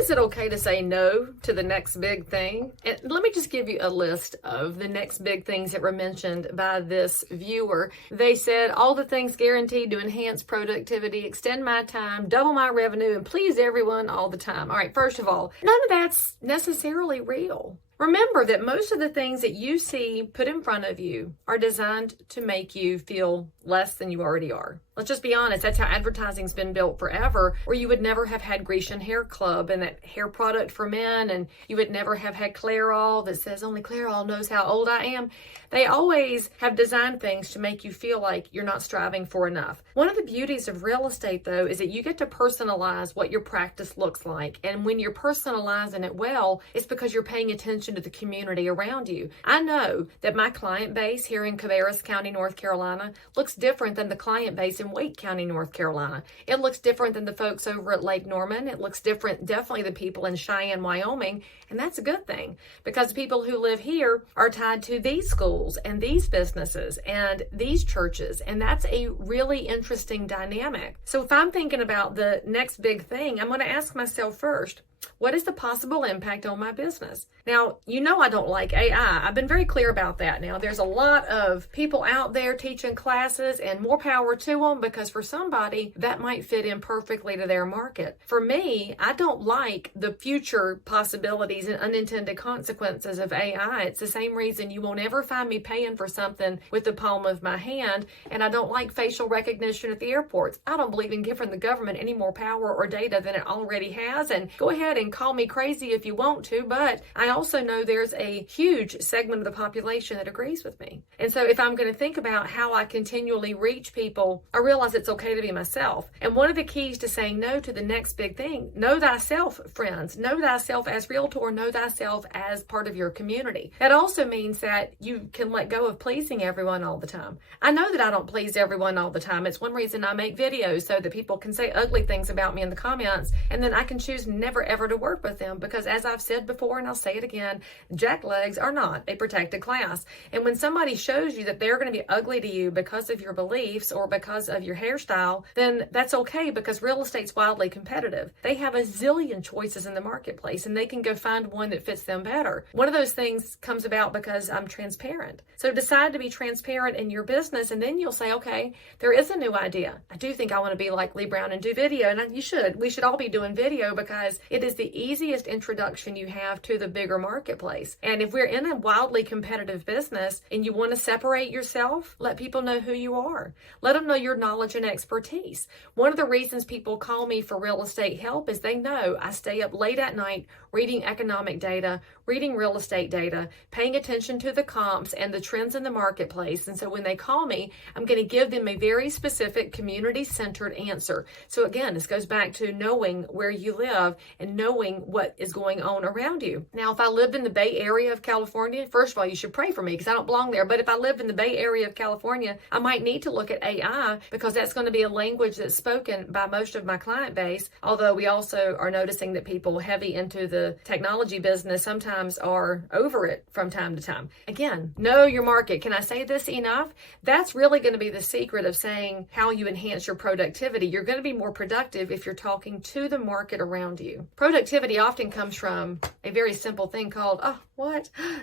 is it okay to say no to the next big thing? And let me just give you a list of the next big things that were mentioned by this viewer. They said, all the things guaranteed to enhance productivity, extend my time, double my revenue, and please everyone all the time. All right, first of all, none of that's necessarily real. Remember that most of the things that you see put in front of you are designed to make you feel less than you already are. Let's just be honest, that's how advertising's been built forever, or you would never have had Grecian Hair Club and that hair product for men, and you would never have had Clairol that says only Clairol knows how old I am. They always have designed things to make you feel like you're not striving for enough. One of the beauties of real estate, though, is that you get to personalize what your practice looks like. And when you're personalizing it well, it's because you're paying attention to the community around you. I know that my client base here in Cabarrus County, North Carolina, looks different than the client base in Wake County, North Carolina. It looks different than the folks over at Lake Norman. It looks different, definitely, the people in Cheyenne, Wyoming. And that's a good thing, because the people who live here are tied to these schools and these businesses and these churches. And that's a really interesting dynamic. So if I'm thinking about the next big thing, I'm going to ask myself first, what is the possible impact on my business? Now, you know I don't like AI. I've been very clear about that. Now, there's a lot of people out there teaching classes, and more power to them, because for somebody, that might fit in perfectly to their market. For me, I don't like the future possibilities and unintended consequences of AI. It's the same reason you won't ever find me paying for something with the palm of my hand, and I don't like facial recognition at the airports. I don't believe in giving the government any more power or data than it already has, and go ahead and call me crazy if you want to, but I also know there's a huge segment of the population that agrees with me. And so if I'm going to think about how I continually reach people, I realize it's okay to be myself. And one of the keys to saying no to the next big thing, know thyself, friends. Know thyself as realtor, know thyself as part of your community. That also means that you can let go of pleasing everyone all the time. I know that I don't please everyone all the time. It's one reason I make videos, so that people can say ugly things about me in the comments, and then I can choose never ever to work with them, because as I've said before, and I'll say it again, jacklegs are not a protected class. And when somebody shows you that they're going to be ugly to you because of your beliefs or because of your hairstyle, then that's okay, because real estate's wildly competitive. They have a zillion choices in the marketplace, and they can go find one that fits them better. One of those things comes about because I'm transparent. So decide to be transparent in your business, and then you'll say, okay, there is a new idea. I do think I want to be like Leigh Brown and do video, and you should. We should all be doing video, because it is the easiest introduction you have to the bigger marketplace. And if we're in a wildly competitive business and you want to separate yourself, let people know who you are. Let them know your knowledge and expertise. One of the reasons people call me for real estate help is they know I stay up late at night reading economic data, reading real estate data, paying attention to the comps and the trends in the marketplace. And so when they call me, I'm going to give them a very specific community-centered answer. So again, this goes back to knowing where you live and knowing what is going on around you. Now, if I lived in the Bay Area of California, first of all, you should pray for me, because I don't belong there. But if I lived in the Bay Area of California, I might need to look at AI, because that's going to be a language that's spoken by most of my client base. Although we also are noticing that people heavy into the technology business sometimes are over it from time to time. Again, know your market. Can I say this enough? That's really going to be the secret of saying how you enhance your productivity. You're going to be more productive if you're talking to the market around you. Productivity often comes from a very simple thing called,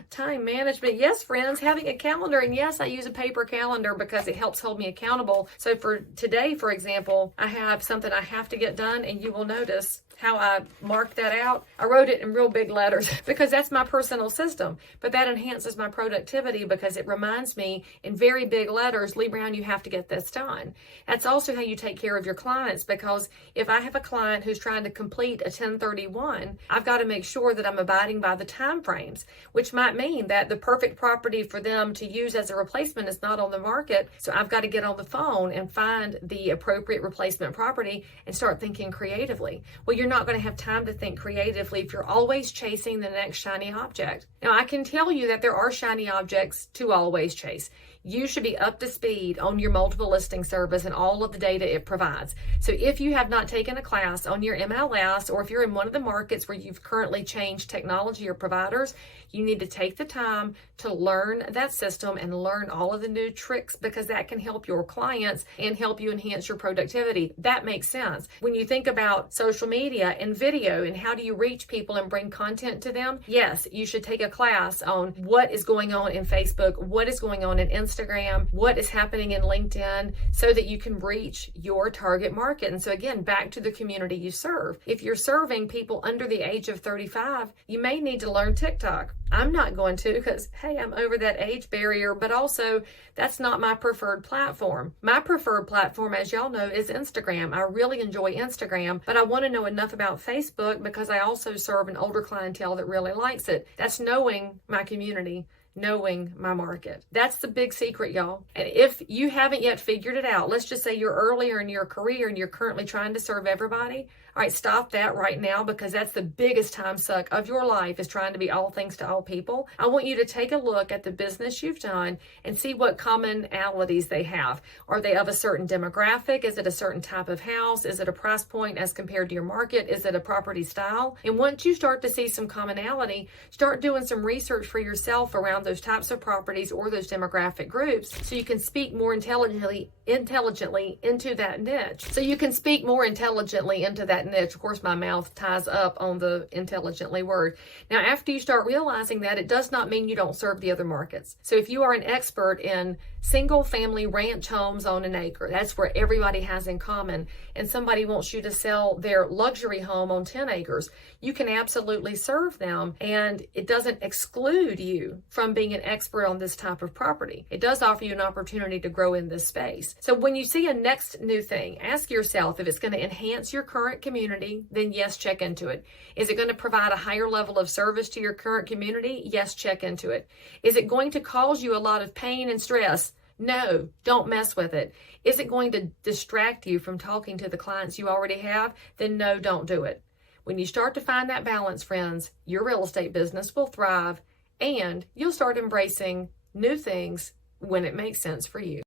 time management. Yes, friends, having a calendar. And yes, I use a paper calendar because it helps hold me accountable. So for today, for example, I have something I have to get done, and you will notice how I marked that out. I wrote it in real big letters because that's my personal system. But that enhances my productivity because it reminds me in very big letters, Leigh Brown, you have to get this done. That's also how you take care of your clients, because if I have a client who's trying to complete a 1031, I've got to make sure that I'm abiding by the time frames, which might mean that the perfect property for them to use as a replacement is not on the market. So I've got to get on the phone and find the appropriate replacement property and start thinking creatively. Well, you're not going to have time to think creatively if you're always chasing the next shiny object. Now, I can tell you that there are shiny objects to always chase. you should be up to speed on your multiple listing service and all of the data it provides. So if you have not taken a class on your MLS, or if you're in one of the markets where you've currently changed technology or providers, you need to take the time to learn that system and learn all of the new tricks, because that can help your clients and help you enhance your productivity. That makes sense. When you think about social media and video and how do you reach people and bring content to them, yes, you should take a class on what is going on in Facebook, what is going on in Instagram, what is happening in LinkedIn, so that you can reach your target market. And so again, back to the community you serve. If you're serving people under the age of 35, you may need to learn TikTok. I'm not going to, because, hey, I'm over that age barrier, but also that's not my preferred platform. My preferred platform, as y'all know, is Instagram. I really enjoy Instagram, but I want to know enough about Facebook because I also serve an older clientele that really likes it. That's knowing my community, knowing my market. That's the big secret, y'all. And if you haven't yet figured it out, let's just say you're earlier in your career and you're currently trying to serve everybody. All right, stop that right now, because that's the biggest time suck of your life, is trying to be all things to all people. I want you to take a look at the business you've done and see what commonalities they have. Are they of a certain demographic? Is it a certain type of house? Is it a price point as compared to your market? Is it a property style? And once you start to see some commonality, start doing some research for yourself around those types of properties or those demographic groups, so you can speak more intelligently into that niche. So you can speak more intelligently into that niche. Of course, my mouth ties up on the intelligently word. Now, after you start realizing that, it does not mean you don't serve the other markets. So if you are an expert in single family ranch homes on an acre, that's where everybody has in common, and somebody wants you to sell their luxury home on 10 acres, you can absolutely serve them, and it doesn't exclude you from being an expert on this type of property. It does offer you an opportunity to grow in this space. So when you see a next new thing, ask yourself if it's going to enhance your current community, then yes, check into it. Is it going to provide a higher level of service to your current community? Yes, check into it. Is it going to cause you a lot of pain and stress? No, don't mess with it. Is it going to distract you from talking to the clients you already have? Then no, don't do it. When you start to find that balance, friends, your real estate business will thrive, and you'll start embracing new things when it makes sense for you.